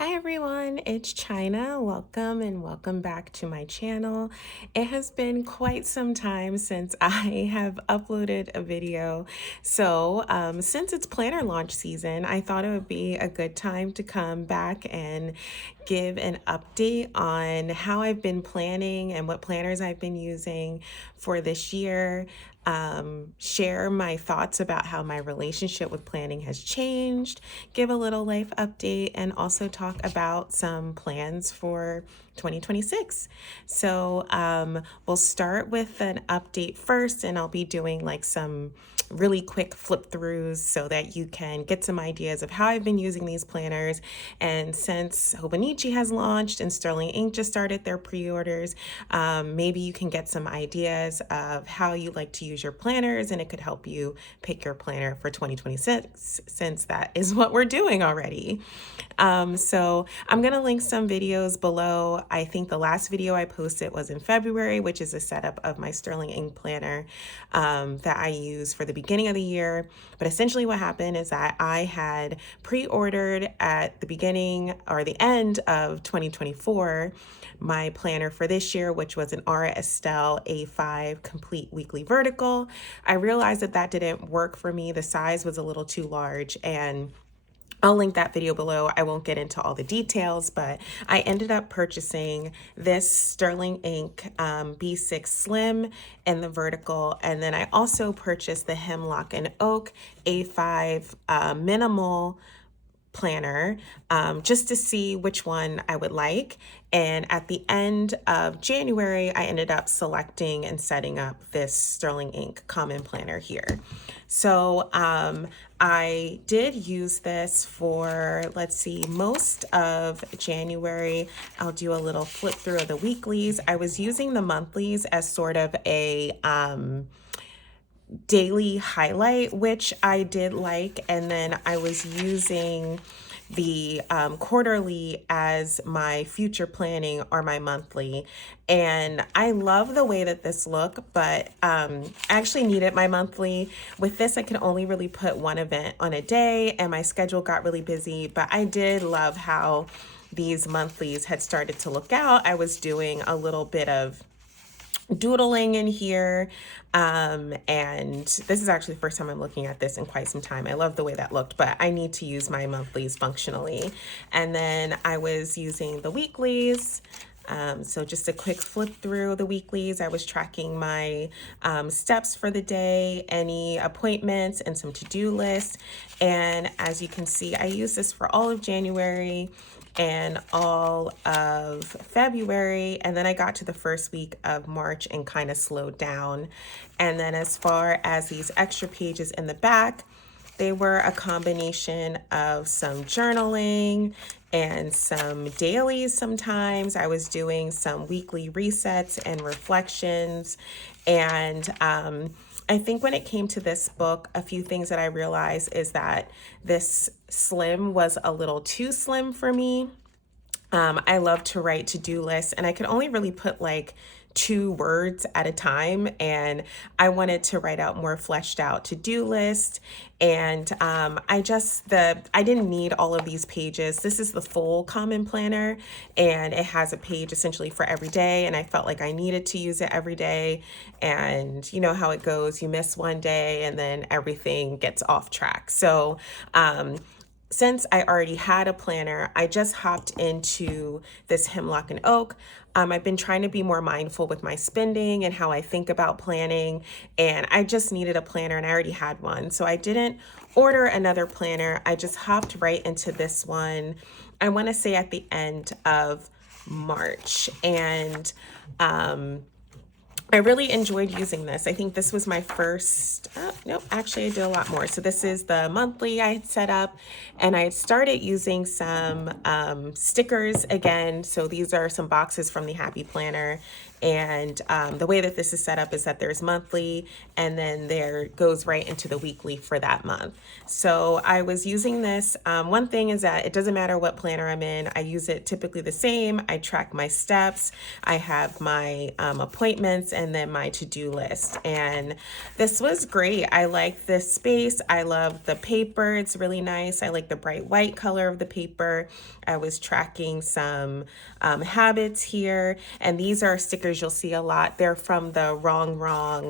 Hi everyone, it's China. Welcome and welcome back to my channel. It has been quite some time since I have uploaded a video. So since it's planner launch season, I thought it would be a good time to come back and give an update on how I've been planning and what planners I've been using for this year. Share my thoughts about how my relationship with planning has changed, give a little life update, and also talk about some plans for 2026. So we'll start with an update first, and I'll be doing like some really quick flip throughs so that you can get some ideas of how I've been using these planners. And since Hobonichi has launched and Sterling Ink just started their pre-orders, maybe you can get some ideas of how you like to use your planners, and it could help you pick your planner for 2026 since that is what we're doing already. So I'm going to link some videos below. I think the last video I posted was in February, which is a setup of my Sterling Ink planner that I use for the beginning of the year. But essentially what happened is that I had pre-ordered at the beginning or the end of 2024 my planner for this year, which was an Aura Estelle A5 complete weekly vertical. I realized that that didn't work for me. The size was a little too large, and I'll link that video below. I won't get into all the details, but I ended up purchasing this Sterling Ink B6 Slim in the vertical. And then I also purchased the Hemlock and Oak A5 minimal planner just to see which one I would like. And at the end of January, I ended up selecting and setting up this Sterling Ink common planner here. So I did use this for, let's see, most of January. I'll do a little flip through of the weeklies. I was using the monthlies as sort of a daily highlight, which I did like, and then I was using the quarterly as my future planning or my monthly. And I love the way that this look, but I actually needed my monthly. With this, I could only really put one event on a day, and my schedule got really busy, but I did love how these monthlies had started to look out. I was doing a little bit of doodling in here, and this is actually the first time I'm looking at this in quite some time. I love the way that looked, but I need to use my monthlies functionally. And then I was using the weeklies. So just a quick flip through the weeklies. I was tracking my steps for the day, any appointments, and some to-do lists. And as you can see, I used this for all of January and all of February, and then I got to the first week of March and kind of slowed down. And then as far as these extra pages in the back, they were a combination of some journaling and some dailies sometimes. I was doing some weekly resets and reflections. And I think when it came to this book, a few things that I realized is that this slim was a little too slim for me. I love to write to-do lists, and I could only really put like 2 words at a time, and I wanted to write out more fleshed out to-do list. And I didn't need all of these pages. This is the full common planner, and it has a page essentially for every day, and I felt like I needed to use it every day. And you know how it goes, you miss one day and then everything gets off track. So since I already had a planner, I just hopped into this Hemlock and Oak. I've been trying to be more mindful with my spending and how I think about planning, and I just needed a planner, and I already had one. So I didn't order another planner. I just hopped right into this one, I want to say at the end of March. And I really enjoyed using this. I think this was my first, nope, actually I did a lot more. So this is the monthly I had set up, and I had started using some stickers again. So these are some boxes from the Happy Planner, And the way that this is set up is that there's monthly, and then there goes right into the weekly for that month. So I was using this. One thing is that it doesn't matter what planner I'm in. I use it typically the same. I track my steps. I have my appointments and then my to-do list. And this was great. I like this space. I love the paper. It's really nice. I like the bright white color of the paper. I was tracking some habits here, and these are stickers you'll see a lot. They're from the Wrong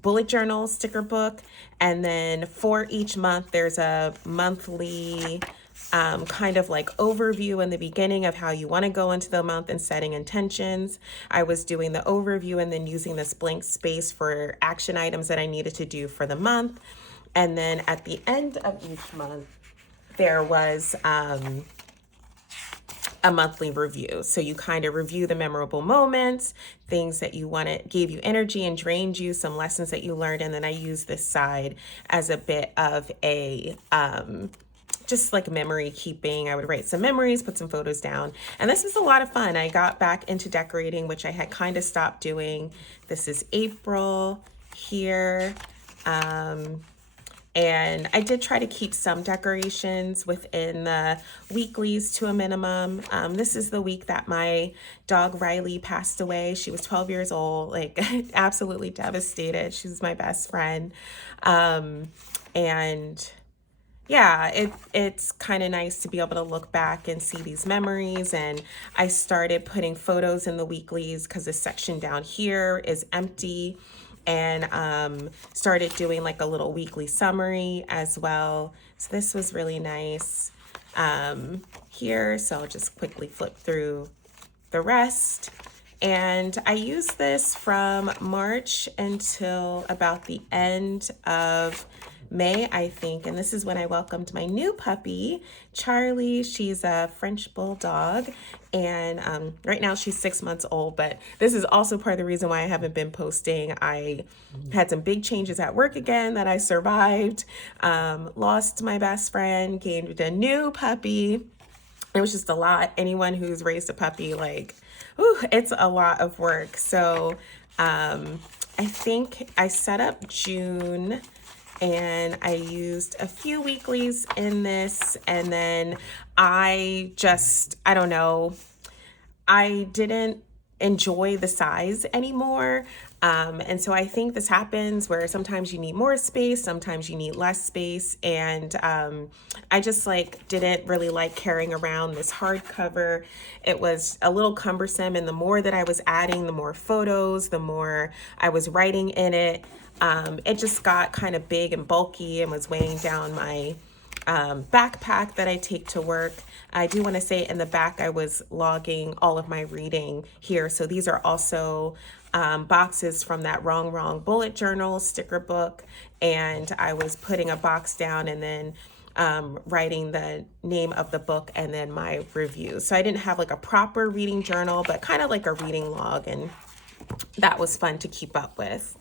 bullet journal sticker book. And then for each month, there's a monthly kind of like overview in the beginning of how you want to go into the month and setting intentions. I was doing the overview and then using this blank space for action items that I needed to do for the month. And then at the end of each month, there was a monthly review. So you kind of review the memorable moments, things that you wanted, gave you energy and drained you, some lessons that you learned. And then I use this side as a bit of a, just like memory keeping. I would write some memories, put some photos down. And this was a lot of fun. I got back into decorating, which I had kind of stopped doing. This is April here. And I did try to keep some decorations within the weeklies to a minimum. This is the week that my dog Riley passed away. She was 12 years old, like absolutely devastated. She was my best friend. And yeah, it's kind of nice to be able to look back and see these memories. And I started putting photos in the weeklies because this section down here is empty. And started doing like a little weekly summary as well. So this was really nice here. So I'll just quickly flip through the rest. And I used this from March until about the end of May, I think. And this is when I welcomed my new puppy, Charlie. She's a French bulldog. And right now she's 6 months old, but this is also part of the reason why I haven't been posting. I had some big changes at work again that I survived, lost my best friend, gained a new puppy. It was just a lot. Anyone who's raised a puppy, like, ooh, it's a lot of work. So I think I set up June, and I used a few weeklies in this, and then I don't know, I didn't enjoy the size anymore. And so I think this happens where sometimes you need more space, sometimes you need less space. And I just like didn't really like carrying around this hardcover. It was a little cumbersome, and the more that I was adding, the more photos, the more I was writing in it. It just got kind of big and bulky and was weighing down my backpack that I take to work. I do want to say in the back, I was logging all of my reading here. So these are also boxes from that Wrong bullet journal sticker book. And I was putting a box down and then writing the name of the book and then my review. So I didn't have like a proper reading journal, but kind of like a reading log. And that was fun to keep up with.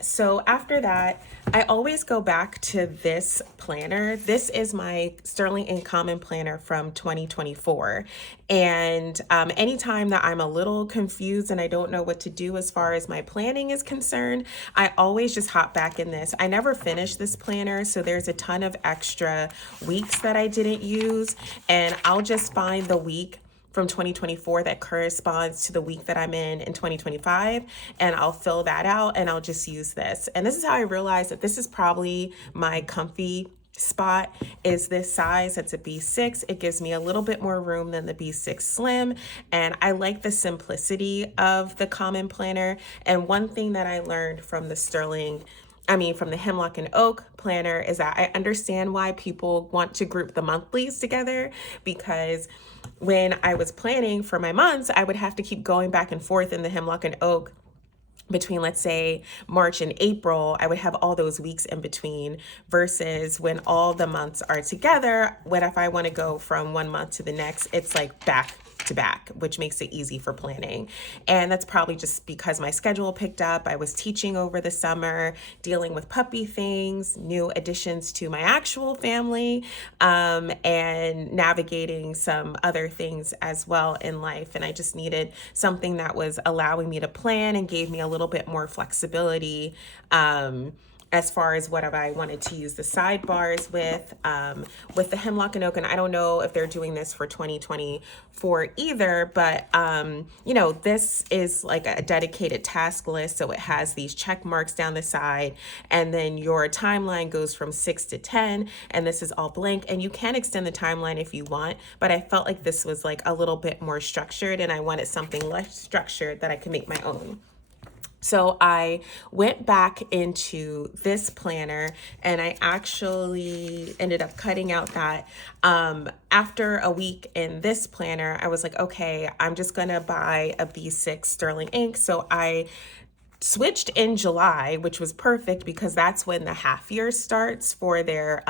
So after that, I always go back to this planner. This is my Sterling in Common planner from 2024. And anytime that I'm a little confused and I don't know what to do as far as my planning is concerned, I always just hop back in this. I never finished this planner, so there's a ton of extra weeks that I didn't use, and I'll just find the week from 2024 that corresponds to the week that I'm in 2025, and I'll fill that out and I'll just use this. And this is how I realized that this is probably my comfy spot, is this size. It's a B6. It gives me a little bit more room than the B6 Slim, and I like the simplicity of the Common planner. And one thing that I learned from the from the Hemlock and Oak planner is that I understand why people want to group the monthlies together, because when I was planning for my months, I would have to keep going back and forth in the Hemlock and Oak between, let's say, March and April. I would have all those weeks in between, versus when all the months are together, what if I want to go from one month to the next, it's like back to back, which makes it easy for planning. And that's probably just because my schedule picked up. I was teaching over the summer, dealing with puppy things, new additions to my actual family, and navigating some other things as well in life. And I just needed something that was allowing me to plan and gave me a little bit more flexibility, as far as what I wanted to use the sidebars with the Hemlock and Oak. And I don't know if they're doing this for 2024 either, but this is like a dedicated task list. So it has these check marks down the side, and then your timeline goes from 6 to 10, and this is all blank. And you can extend the timeline if you want, but I felt like this was like a little bit more structured, and I wanted something less structured that I could make my own. So I went back into this planner, and I actually ended up cutting out that after a week in this planner, I was like, okay, I'm just gonna buy a B6 sterling ink. So I switched in July, which was perfect because that's when the half year starts for their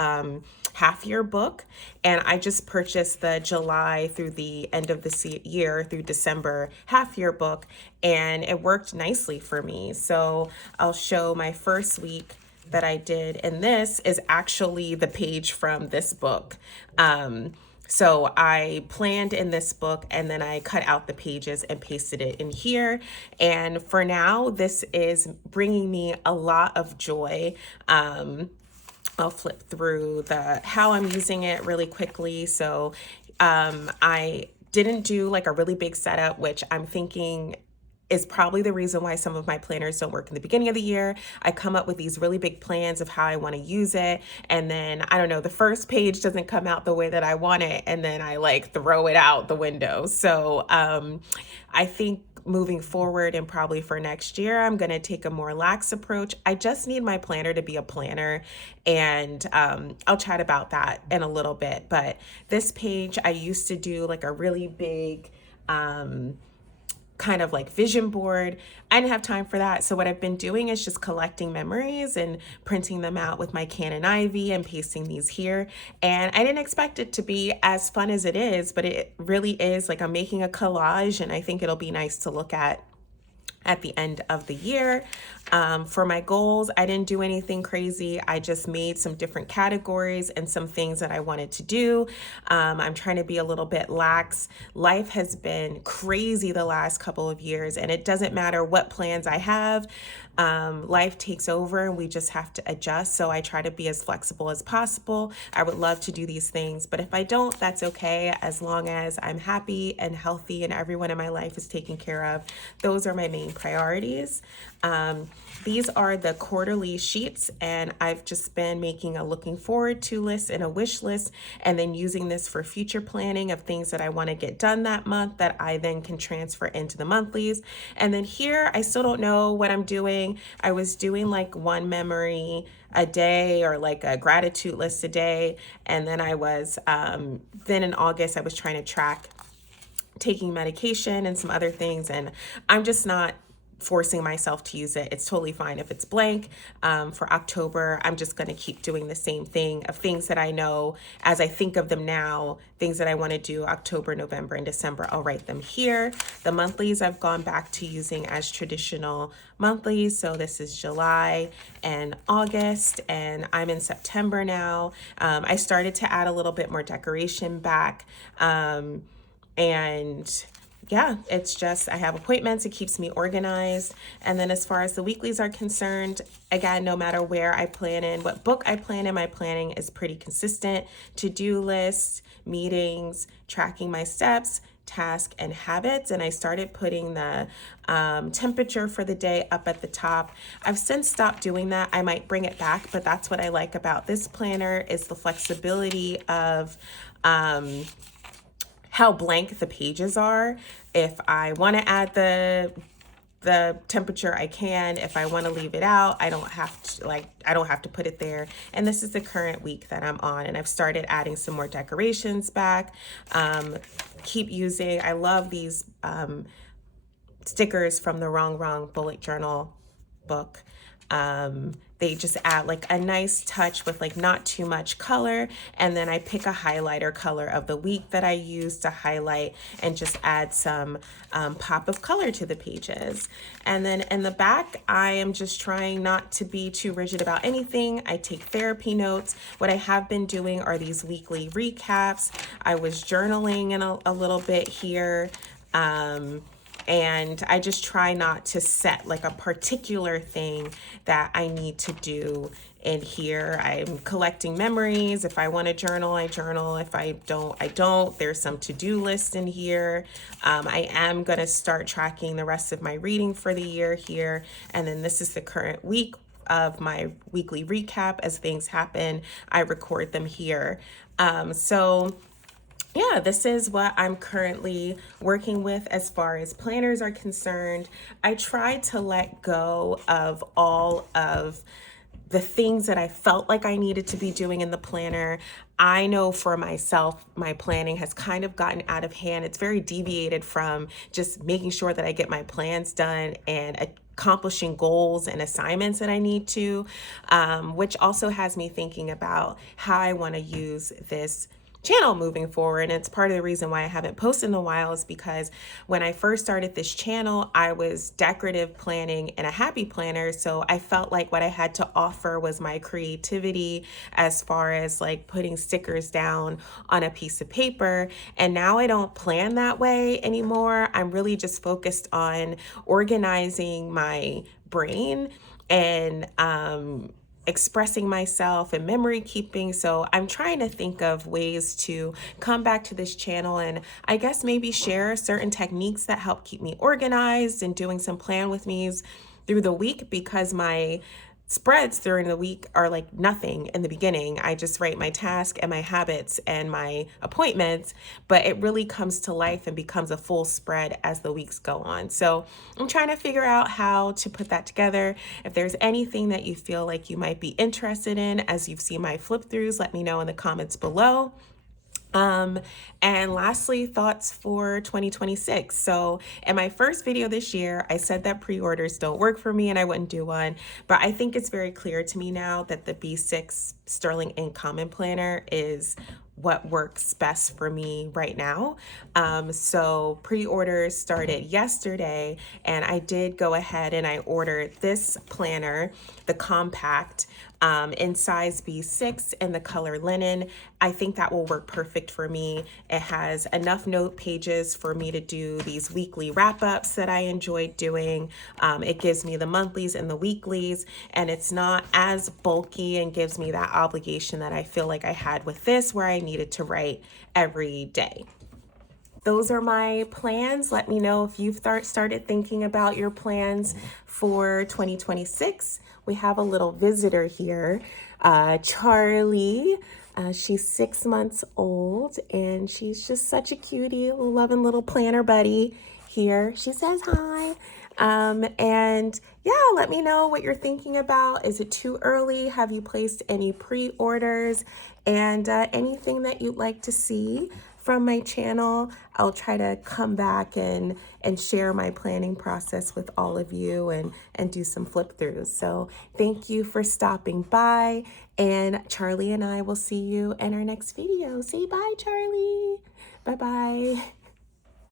half year book. And I just purchased the July through the end of the year through December half year book, and it worked nicely for me. So I'll show my first week that I did, and this is actually the page from this book. So I planned in this book, and then I cut out the pages and pasted it in here. And for now, this is bringing me a lot of joy. I'll flip through how I'm using it really quickly. So I didn't do like a really big setup, which I'm thinking is probably the reason why some of my planners don't work in the beginning of the year. I come up with these really big plans of how I want to use it, and then I don't know, the first page doesn't come out the way that I want it, and then I like throw it out the window. So I think moving forward, and probably for next year, I'm going to take a more lax approach. I just need my planner to be a planner, and I'll chat about that in a little bit. But this page, I used to do like a really big kind of like vision board. I didn't have time for that. So what I've been doing is just collecting memories and printing them out with my Canon Ivy and pasting these here. And I didn't expect it to be as fun as it is, but it really is. Like, I'm making a collage, and I think it'll be nice to look at the end of the year. For my goals, I didn't do anything crazy. I just made some different categories and some things that I wanted to do. I'm trying to be a little bit lax. Life has been crazy the last couple of years, and it doesn't matter what plans I have. Life takes over, and we just have to adjust. So I try to be as flexible as possible. I would love to do these things, but if I don't, that's okay, as long as I'm happy and healthy and everyone in my life is taken care of. Those are my main priorities. These are the quarterly sheets, and I've just been making a looking forward to list and a wish list, and then using this for future planning of things that I want to get done that month that I then can transfer into the monthlies. And then here, I still don't know what I'm doing. I was doing like one memory a day, or like a gratitude list a day. And then I was, then in August, I was trying to track taking medication and some other things, and I'm just not forcing myself to use it. It's totally fine if it's blank. For October, I'm just going to keep doing the same thing of things that I know as I think of them now, things that I want to do October, November, and December. I'll write them here. The monthlies I've gone back to using as traditional monthlies. So this is July and August, and I'm in September now. I started to add a little bit more decoration back. And yeah, it's just, I have appointments, it keeps me organized. And then as far as the weeklies are concerned, again, no matter where I plan in, what book I plan in, my planning is pretty consistent. To-do lists, meetings, tracking my steps, task, and habits. And I started putting the temperature for the day up at the top. I've since stopped doing that. I might bring it back, but that's what I like about this planner, is the flexibility of how blank the pages are. If I want to add the temperature, I can. If I want to leave it out, I don't have to put it there. And this is the current week that I'm on, and I've started adding some more decorations back. Keep using, I love these stickers from the Wrong bullet journal book. They just add like a nice touch with like not too much color. And then I pick a highlighter color of the week that I use to highlight and just add some pop of color to the pages. And then in the back, I am just trying not to be too rigid about anything. I take therapy notes. What I have been doing are these weekly recaps. I was journaling in a little bit here. And I just try not to set like a particular thing that I need to do in here. I'm collecting memories. If I want to journal, I journal. If I don't, I don't. There's some to-do list in here. I am going to start tracking the rest of my reading for the year here. And then this is the current week of my weekly recap. As things happen, I record them here. So yeah, this is what I'm currently working with as far as planners are concerned. I try to let go of all of the things that I felt like I needed to be doing in the planner. I know for myself, my planning has kind of gotten out of hand. It's very deviated from just making sure that I get my plans done and accomplishing goals and assignments that I need to, which also has me thinking about how I want to use this channel moving forward. And it's part of the reason why I haven't posted in a while is because when I first started this channel, I was decorative planning and a happy planner. So I felt like what I had to offer was my creativity as far as like putting stickers down on a piece of paper. And now I don't plan that way anymore. I'm really just focused on organizing my brain and expressing myself and memory keeping. So I'm trying to think of ways to come back to this channel and I guess maybe share certain techniques that help keep me organized and doing some plan with me's through the week, because my spreads during the week are like nothing in the beginning. I just write my task and my habits and my appointments, but it really comes to life and becomes a full spread as the weeks go on. So I'm trying to figure out how to put that together. If there's anything that you feel like you might be interested in as you've seen my flip throughs, let me know in the comments below. And lastly, thoughts for 2026. So in my first video this year, I said that pre-orders don't work for me and I wouldn't do one, but I think it's very clear to me now that the B6 Sterling Ink Common Planner is what works best for me right now. So pre-orders started yesterday and I did go ahead and I ordered this planner, the compact, in size B6 in the color linen. I think that will work perfect for me. It has enough note pages for me to do these weekly wrap-ups that I enjoyed doing. It gives me the monthlies and the weeklies, and it's not as bulky and gives me that obligation that I feel like I had with this, where I needed to write every day. Those are my plans. Let me know if you've started thinking about your plans for 2026. We have a little visitor here, Charlie. She's 6 months old and she's just such a cutie, loving little planner buddy here. She says hi. And yeah, let me know what you're thinking about. Is it too early? Have you placed any pre-orders? And anything that you'd like to see from my channel, I'll try to come back and share my planning process with all of you and do some flip throughs. So thank you for stopping by, and Charlie and I will see you in our next video. Say bye, Charlie. Bye-bye.